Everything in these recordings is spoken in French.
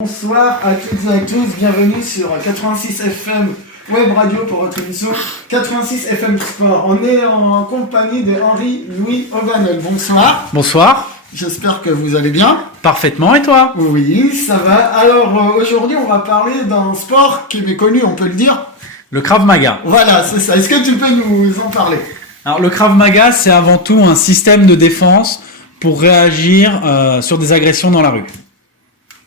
Bonsoir à toutes et à tous, bienvenue sur 86 FM Web Radio pour votre émission 86 FM Sport. On est en compagnie de Henri-Louis Ovanel. Bonsoir. Bonsoir. J'espère que vous allez bien. Parfaitement, et toi? Oui, ça va. Alors aujourd'hui on va parler d'un sport qui est méconnu, on peut le dire. Le Krav Maga. Voilà, c'est ça. Est-ce que tu peux nous en parler? Alors le Krav Maga, c'est avant tout un système de défense pour réagir sur des agressions dans la rue.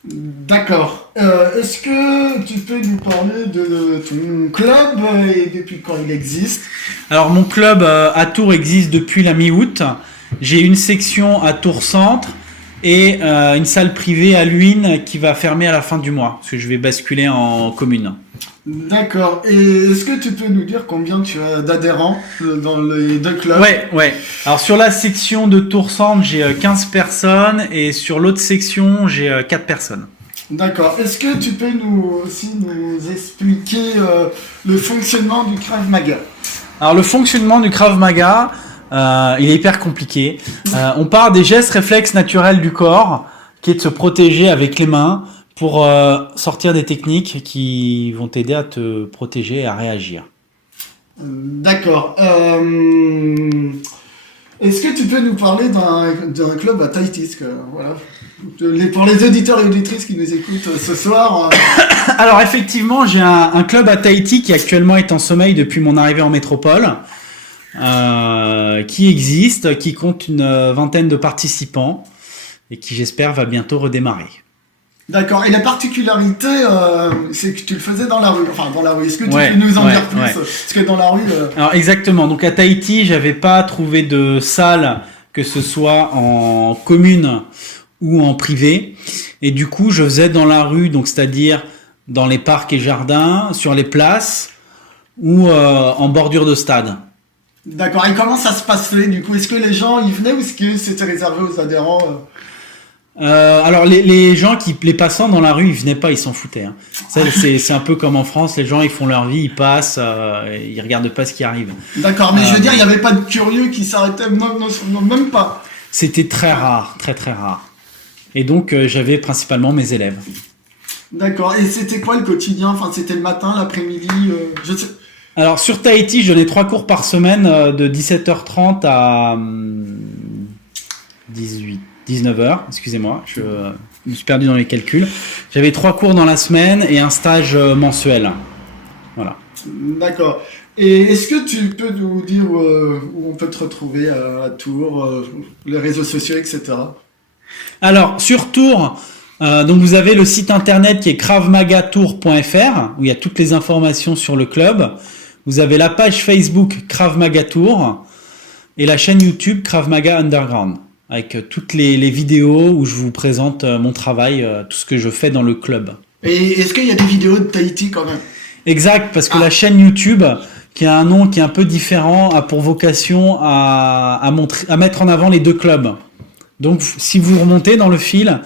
D'accord. Est-ce que tu peux nous parler de ton club et depuis quand il existe? Alors mon club à Tours existe depuis la mi-août. J'ai une section à Tours Centre et une salle privée à Luynes qui va fermer à la fin du mois, parce que je vais basculer en commune. D'accord. Et est-ce que tu peux nous dire combien tu as d'adhérents dans les deux clubs? Ouais. Alors sur la section de Tours Centre, j'ai 15 personnes et sur l'autre section, j'ai 4 personnes. D'accord. Est-ce que tu peux nous expliquer le fonctionnement du Krav Maga? Alors le fonctionnement du Krav Maga, il est hyper compliqué. On part des gestes réflexes naturels du corps, qui est de se protéger avec les mains pour sortir des techniques qui vont t'aider à te protéger et à réagir. D'accord. Est-ce que tu peux nous parler d'un club à Tahiti, voilà, pour les auditeurs et auditrices qui nous écoutent ce soir? Alors effectivement, j'ai un club à Tahiti qui actuellement est en sommeil depuis mon arrivée en métropole, qui existe, qui compte une vingtaine de participants et qui j'espère va bientôt redémarrer. D'accord. Et la particularité, c'est que tu le faisais dans la rue. Enfin, dans la rue. Est-ce que tu peux nous en dire plus? Parce que dans la rue... Alors exactement. Donc à Tahiti, j'avais pas trouvé de salle, que ce soit en commune ou en privé. Et du coup, je faisais dans la rue, donc c'est-à-dire dans les parcs et jardins, sur les places ou en bordure de stade. D'accord. Et comment ça se passait du coup? Est-ce que les gens y venaient ou est-ce que c'était réservé aux adhérents? Alors les gens les passants dans la rue, ils venaient pas, ils s'en foutaient. Hein. C'est un peu comme en France, les gens ils font leur vie, ils passent, ils regardent pas ce qui arrive. D'accord, mais je veux dire, il y avait pas de curieux qui s'arrêtaient, même pas. C'était très rare, très très rare. Et donc j'avais principalement mes élèves. D'accord. Et c'était quoi le quotidien? Enfin, c'était le matin, l'après-midi, je sais. Alors sur Tahiti, je donnais 3 cours par semaine de 17h30 à 19h, excusez-moi, je me suis perdu dans les calculs. J'avais 3 cours dans la semaine et un stage mensuel. Voilà. D'accord. Et est-ce que tu peux nous dire où on peut te retrouver à Tours, les réseaux sociaux, etc. Alors, sur Tours, donc vous avez le site internet qui est kravmagatour.fr où il y a toutes les informations sur le club. Vous avez la page Facebook Krav Maga Tours et la chaîne YouTube Krav Maga Underground avec toutes les vidéos où je vous présente mon travail, tout ce que je fais dans le club. Et est-ce qu'il y a des vidéos de Tahiti quand même? Exact, parce que la chaîne YouTube, qui a un nom qui est un peu différent, a pour vocation à mettre en avant les deux clubs. Donc si vous remontez dans le fil,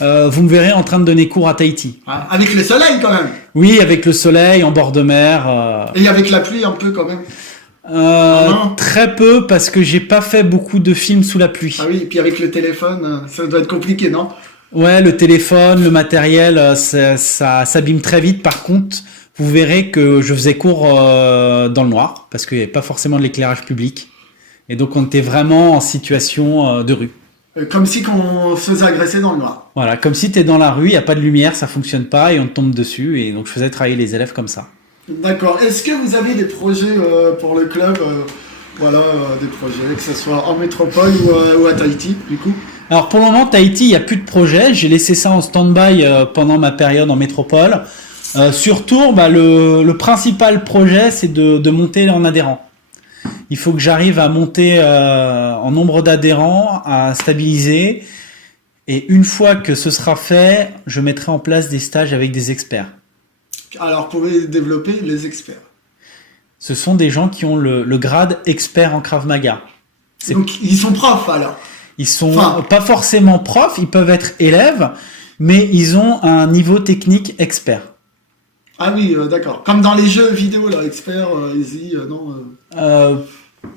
vous me verrez en train de donner cours à Tahiti. Ah, avec le soleil quand même? Oui, avec le soleil, en bord de mer. Et avec la pluie un peu quand même? Très peu, parce que j'ai pas fait beaucoup de films sous la pluie. Ah oui, et puis avec le téléphone, ça doit être compliqué, non? Ouais, le téléphone, le matériel, ça s'abîme très vite. Par contre, vous verrez que je faisais cours dans le noir, parce qu'il n'y avait pas forcément de l'éclairage public. Et donc on était vraiment en situation de rue. Comme si on se faisait agresser dans le noir. Voilà, comme si tu es dans la rue, il n'y a pas de lumière, ça fonctionne pas et on te tombe dessus. Et donc je faisais travailler les élèves comme ça. D'accord. Est-ce que vous avez des projets pour le club, des projets, que ce soit en métropole ou à Tahiti, du coup? Alors pour le moment, Tahiti, il n'y a plus de projet. J'ai laissé ça en stand-by pendant ma période en métropole. Sur Tours, le principal projet, c'est de monter en adhérents. Il faut que j'arrive à monter en nombre d'adhérents, à stabiliser. Et une fois que ce sera fait, je mettrai en place des stages avec des experts. Alors, pour développer les experts. Ce sont des gens qui ont le grade expert en Krav Maga. Donc, ils sont profs, alors? Ils sont pas forcément profs, ils peuvent être élèves, mais ils ont un niveau technique expert. Ah oui, d'accord. Comme dans les jeux vidéo, là, expert, easy, non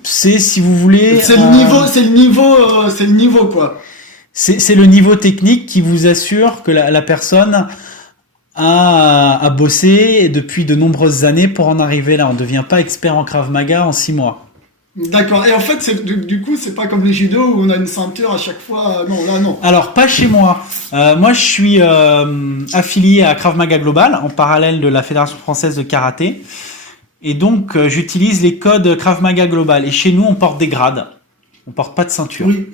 C'est, si vous voulez... C'est le niveau, quoi. C'est le niveau technique qui vous assure que la personne à bosser depuis de nombreuses années pour en arriver là. On ne devient pas expert en Krav Maga en 6 mois. D'accord. Et en fait, du coup, c'est pas comme les judo où on a une ceinture à chaque fois. Non, là, non. Alors, pas chez moi. Moi, je suis affilié à Krav Maga Global, en parallèle de la Fédération Française de Karaté. Et donc, j'utilise les codes Krav Maga Global. Et chez nous, on porte des grades. On porte pas de ceinture. Oui.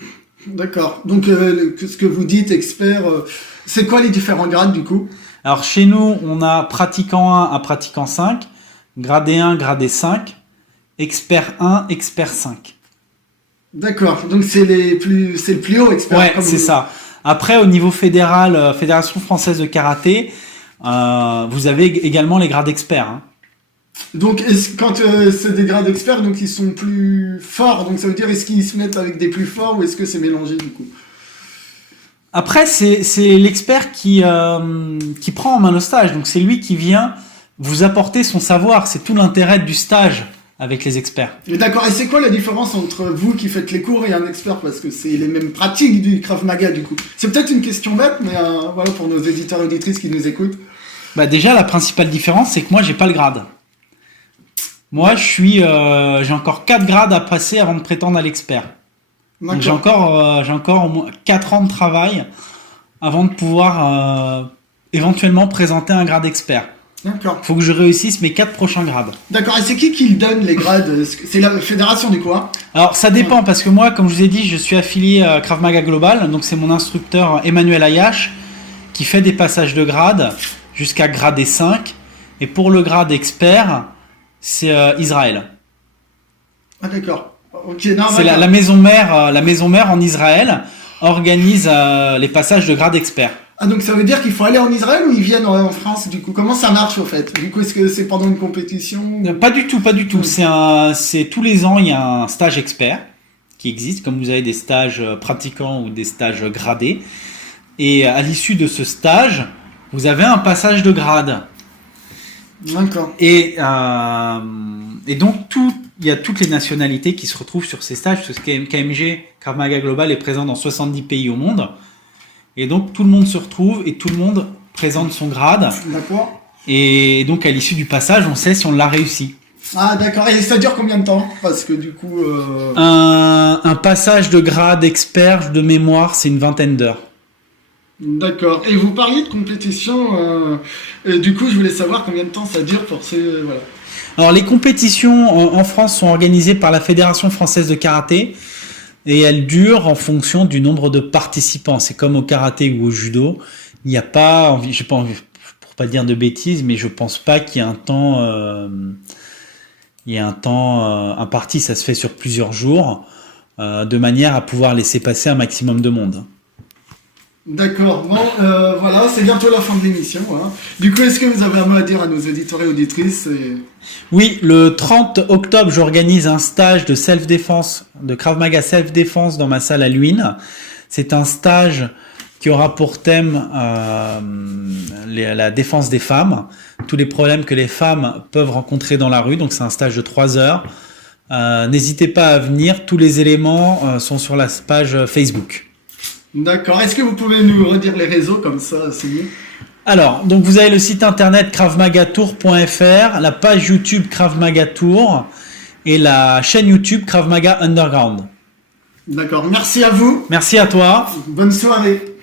D'accord. Donc, ce que vous dites, expert, c'est quoi les différents grades, du coup? Alors, chez nous, on a pratiquant 1 à pratiquant 5, gradé 1, gradé 5, expert 1, expert 5. D'accord. Donc, c'est le plus haut expert. Ouais, c'est ça. Après, au niveau fédéral, Fédération Française de Karaté, vous avez également les grades experts. Hein. Donc, quand c'est des grades experts, donc ils sont plus forts. Donc, ça veut dire, est-ce qu'ils se mettent avec des plus forts ou est-ce que c'est mélangé, du coup? Après, c'est l'expert qui prend en main le stage. Donc, c'est lui qui vient vous apporter son savoir. C'est tout l'intérêt du stage avec les experts. D'accord. Et c'est quoi la différence entre vous qui faites les cours et un expert? Parce que c'est les mêmes pratiques du Krav Maga, du coup. C'est peut-être une question bête, mais voilà, pour nos éditeurs et auditrices qui nous écoutent. Bah, déjà, la principale différence, c'est que moi, j'ai pas le grade. Moi, j'ai encore 4 grades à passer avant de prétendre à l'expert. Donc, j'ai encore au moins 4 ans de travail avant de pouvoir éventuellement présenter un grade expert. D'accord. Faut que je réussisse mes 4 prochains grades. D'accord. Et c'est qui le donne, les grades? C'est la fédération, du coup, hein? Alors, ça dépend parce que moi, comme je vous ai dit, je suis affilié à Krav Maga Global. Donc, c'est mon instructeur Emmanuel Ayash qui fait des passages de grade jusqu'à gradé 5. Et pour le grade expert, c'est Israël. Ah, d'accord. Ok, non, c'est la maison mère en Israël organise les passages de grade expert. Ah, donc ça veut dire qu'il faut aller en Israël ou ils viennent en France, du coup? Comment ça marche, au fait? Du coup, est-ce que c'est pendant une compétition? Pas du tout. C'est tous les ans, il y a un stage expert qui existe, comme vous avez des stages pratiquants ou des stages gradés. Et à l'issue de ce stage, vous avez un passage de grade. D'accord. Et donc, il y a toutes les nationalités qui se retrouvent sur ces stages, parce que KMG, Krav Maga Global, est présent dans 70 pays au monde. Et donc, tout le monde se retrouve et tout le monde présente son grade. D'accord. Et donc, à l'issue du passage, on sait si on l'a réussi. Ah, d'accord. Et ça dure combien de temps? Parce que du coup... Un passage de grade expert de mémoire, c'est une 20aine d'heures. D'accord. Et vous parliez de compétition. Et du coup, je voulais savoir combien de temps ça dure pour ces... voilà. Alors, les compétitions en France sont organisées par la Fédération Française de Karaté. Et elles durent en fonction du nombre de participants. C'est comme au karaté ou au judo. Il n'y a pas, j'ai pas envie, pour pas dire de bêtises, mais je pense pas qu'il y ait un temps, imparti. Ça se fait sur plusieurs jours, de manière à pouvoir laisser passer un maximum de monde. D'accord. Bon, voilà, c'est bientôt la fin de l'émission. Hein. Du coup, est-ce que vous avez un mot à dire à nos auditeurs et auditrices Oui, le 30 octobre, j'organise un stage de self-défense, de Krav Maga self-défense dans ma salle à Luynes. C'est un stage qui aura pour thème la défense des femmes, tous les problèmes que les femmes peuvent rencontrer dans la rue. Donc, c'est un stage de 3 heures. N'hésitez pas à venir. Tous les éléments sont sur la page Facebook. D'accord. Est-ce que vous pouvez nous redire les réseaux comme ça, c'est mieux? Alors, donc vous avez le site internet kravmagatour.fr, la page YouTube Krav Maga Tour et la chaîne YouTube Krav Maga Underground. D'accord. Merci à vous. Merci à toi. Bonne soirée.